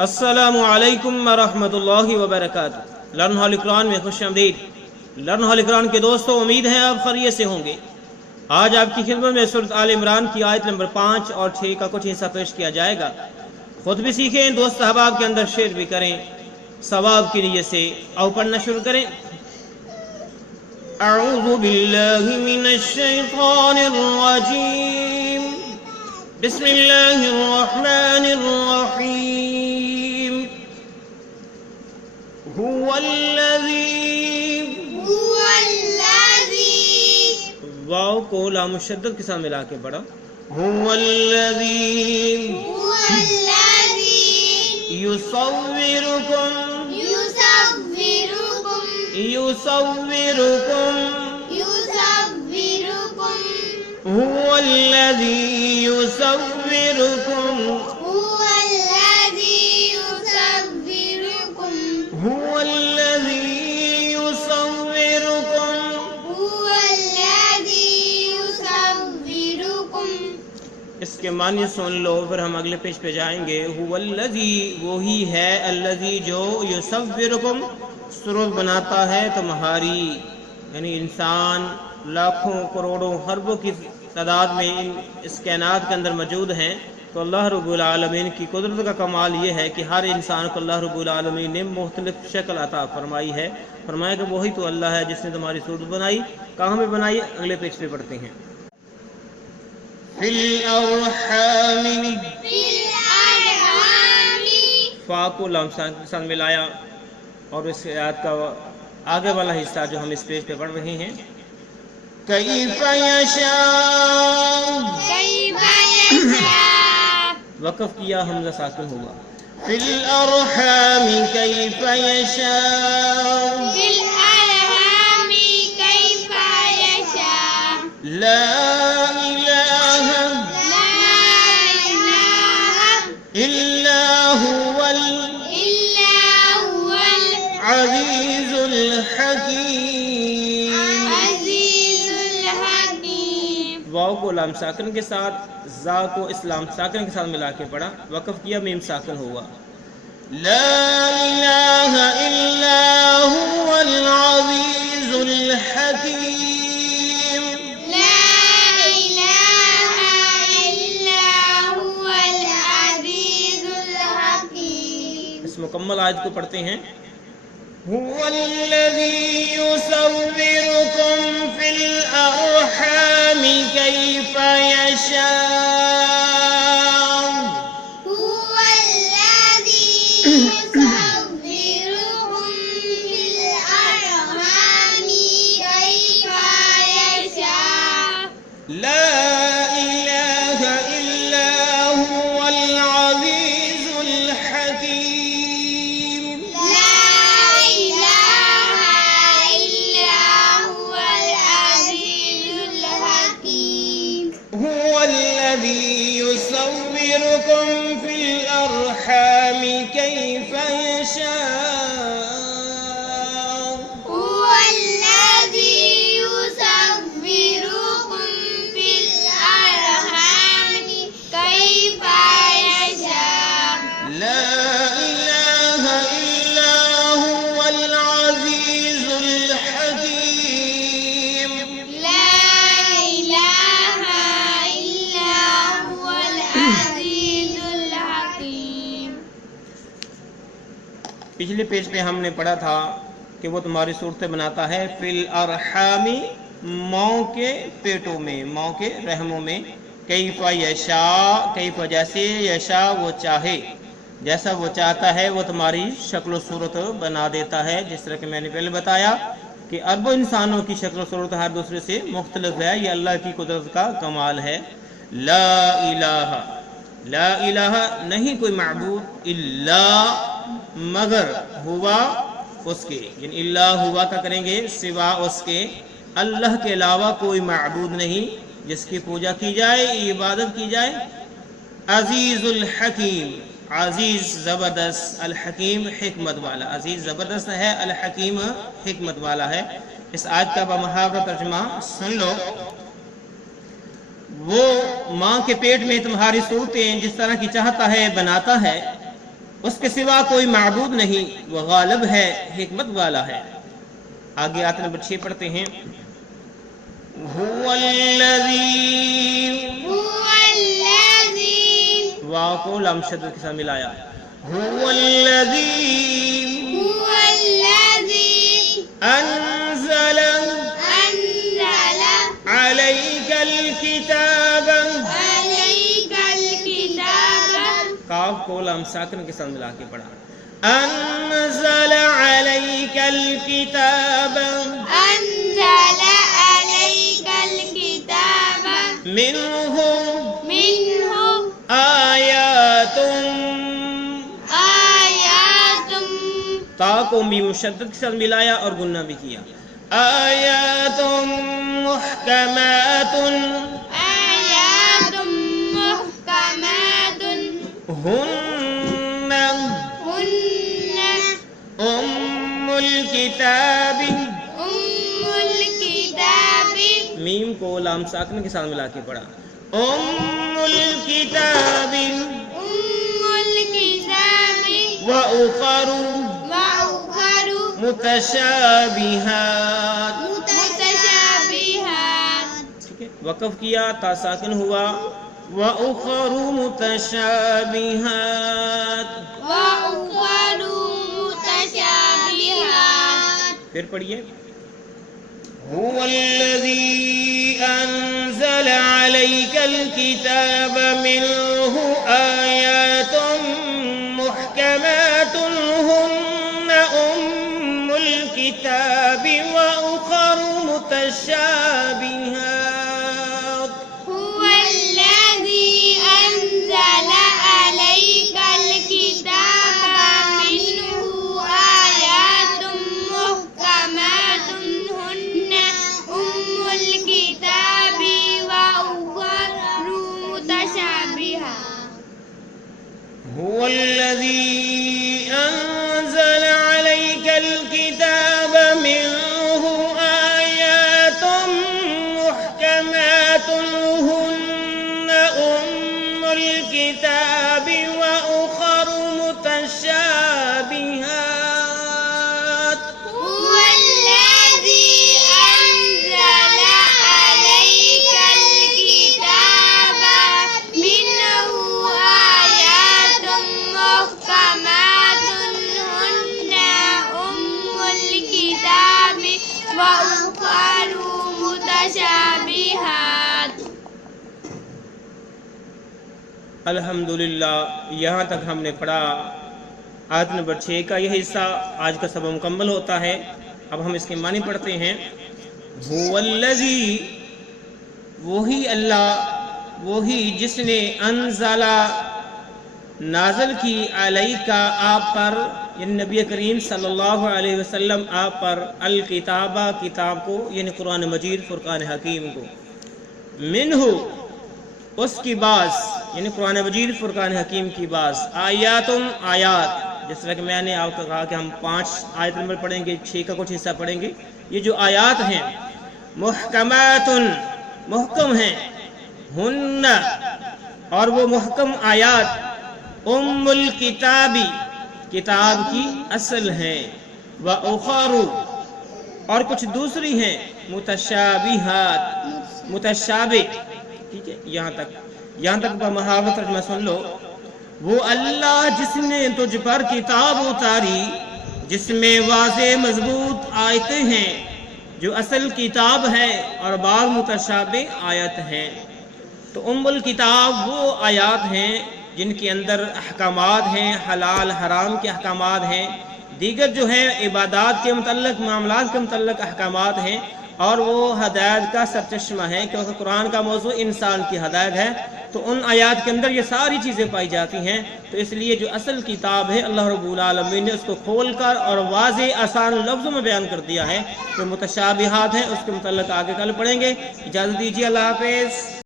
السلام علیکم ورحمۃ اللہ وبرکاتہ۔ لرن ہال قرآن میں خوش آمدید۔ لرن ہال قرآن کے دوستوں، امید ہے آپ خیریت سے ہوں گے۔ آج آپ کی خدمت میں سورۃ آل عمران کی آیت نمبر 5 اور 6 کا کچھ حصہ پیش کیا جائے گا۔ خود بھی سیکھیں، دوست احباب کے اندر شیئر بھی کریں ثواب کی نیت سے۔ آؤ پڑھنا شروع کریں۔ اعوذ باللہ من الشیطان الرجیم، بسم اللہ الرحمن الرحیم۔ هو الذی واو کو لام مشدد کے ساتھ ملا کے پڑھا۔ هو الذی یصورکم هو الذی یصورکم هو الذی یصورکم۔ اس کے معنی سن لو، پھر ہم اگلے پیج پہ جائیں گے۔ هو الذی، وہی ہے، الذی جو، یصورکم صورت بناتا ہے تمہاری، یعنی انسان لاکھوں کروڑوں اربوں کی تعداد میں اس کائنات کے اندر موجود ہیں، تو اللہ رب العالمین کی قدرت کا کمال یہ ہے کہ ہر انسان کو اللہ رب العالمین نے مختلف شکل عطا فرمائی ہے۔ فرمایا کہ وہی تو اللہ ہے جس نے تمہاری صورت بنائی۔ کہاں پہ بنائی؟ اگلے پیج پہ پڑھتے ہیں۔ فی الارحام، فا کو لام کے ساتھ ملایا، اور اس آیت کا آگے والا حصہ جو ہم اس پیج پہ پڑھ رہے ہیں، کیف یشاء، وقف کیا، حمزہ ساکن ہوا۔ فی الارحام کیف یشاء، لا الہ الا هو العزیز الحکیم۔ واو کو لام ساکن کے ساتھ، زا کو اسلام ساکن کے ساتھ ملا کے پڑھا، وقف کیا، میم ساکن ہوا۔ لا الہ الا هو العزیز الحکیم، مکمل آیت کو پڑھتے ہیں۔ هو الذی یصورکم فی الارحام کیف یشاء، هو الذی یصورکم فی الارحام کیف یشاء، لا الہ الا هو العزیز الحکیم۔ هو الذي يصوركم في الأرحام كيف يشاء، هو الذي يصوركم في الأرحام كيف يشاء، لا إله إلا هو العزيز الحكيم، لا إله إلا هو العزيز الحكيم۔ پچھلے پیج پہ ہم نے پڑھا تھا کہ وہ تمہاری صورتیں بناتا ہے فی الارحام، ماؤں کے پیٹوں میں، ماؤں کے رحموں میں، کیف یشاء، کیف جیسے، یشاء وہ چاہے، جیسا وہ چاہتا ہے وہ تمہاری شکل و صورت بنا دیتا ہے۔ جس طرح کہ میں نے پہلے بتایا کہ اربوں انسانوں کی شکل و صورت ہر دوسرے سے مختلف ہے، یہ اللہ کی قدرت کا کمال ہے۔ لا الہ، لا الہ نہیں کوئی معبود، الا مگر، ہوا اس کے، یعنی اللہ ہوا کا کریں گے، سوا اس کے، اللہ کے علاوہ کوئی معبود نہیں جس کی پوجا کی جائے، عبادت کی جائے۔ عزیز الحکیم، عزیز زبردست، الحکیم حکمت والا، عزیز زبردست ہے، الحکیم حکمت والا ہے۔ اس آیت کا بمحاورہ ترجمہ سن لو۔ وہ ماں کے پیٹ میں تمہاری صورتیں جس طرح کی چاہتا ہے بناتا ہے، اس کے سوا کوئی معبود نہیں، وہ غالب ہے، حکمت والا ہے۔ آگے آیت نمبر 6 پڑھتے ہیں۔ هو الذی، هو الذي واو کو لام شدت کے ساتھ ملایا، هو الذی هو الذي انزل أنزل علیک الکتاب، عليك الكتاب کاف کو لام ساکن کے ساتھ ملا کے پڑھا، انزل علیک الکتاب أنزل عليك الكتاب منہ منه آیات، آيات تا کو میم مشدد کے ساتھ ملایا اور گنہ بھی کیا، آیات محکمات آيات محكمات ہن هن ام الکتاب، أم الكتاب میم کو لام ساکن کے ساتھ ملا کے پڑھا، ام الکتاب أم الكتاب وأخر وأخر متشابہات، متشابهات ٹھیک ہے، وقف کیا، تا ساکن ہوا، وأخر متشابہات، وأخر متشابهات پھر پڑھیے، هو الذی انزل علیک الکتاب منہ آیات محکمات ہن ام الکتاب وأخر متشابہات، هو الذي أنزل عليك الكتاب منه آيات محكمات هن أم الكتاب وأخر متشابهات هو الذي أنزل عليك الكتاب منه آيات محكمات هن أم الكتاب وأخر متشابهات، هو الذي أنزل عليك الكتاب منه آيات محكمات هن أم الكتاب وأخر متشابهات۔ الحمدللہ یہاں تک ہم نے پڑھا آیت نمبر 6 کا یہ حصہ، آج کا سبق مکمل ہوتا ہے۔ اب ہم اس کے معنی پڑھتے ہیں۔ هو الذی، وہی اللہ، وہی جس نے انزل نازل کی، علیکا آپ پر، یعنی نبی کریم صلی اللہ علیہ وسلم آپ پر، الکتابہ کتاب کو، یعنی قرآن مجید فرقان حکیم کو، منہ اس کی بعض، یعنی قرآن مجید فرقان حکیم کی بعض، آیاتم آیات، جس طرح کہ میں نے آپ کو کہا کہ ہم 5 آیت نمبر پڑھیں گے، 6 کا کچھ حصہ پڑھیں گے۔ یہ جو آیات ہیں محکمات، محکم ہیں، ہن اور وہ محکم آیات، ام الکتابی کتاب کی اصل ہیں، وَأُخَرُ اور کچھ دوسری ہیں، متشابہات متشابہ، ٹھیک ہے، یہاں تک محاورہ ترجمہ سن لو۔ وہ اللہ جس نے تجھ پر کتاب اتاری جس میں واضح مضبوط آیتیں ہیں جو اصل کتاب ہے اور بعض متشابہ آیت ہیں۔ تو ام الکتاب وہ آیات ہیں جن کے اندر احکامات ہیں، حلال حرام کے احکامات ہیں، دیگر جو ہیں عبادات کے متعلق، معاملات کے متعلق احکامات ہیں، اور وہ ہدایت کا سرچشمہ ہے، کیونکہ قرآن کا موضوع انسان کی ہدایت ہے، تو ان آیات کے اندر یہ ساری چیزیں پائی جاتی ہیں۔ تو اس لیے جو اصل کتاب ہے اللہ رب العالمین نے اس کو کھول کر اور واضح آسان لفظوں میں بیان کر دیا ہے۔ جو متشابہات ہیں اس کے متعلق آگے کل پڑھیں گے۔ اجازت دیجیے، اللہ حافظ۔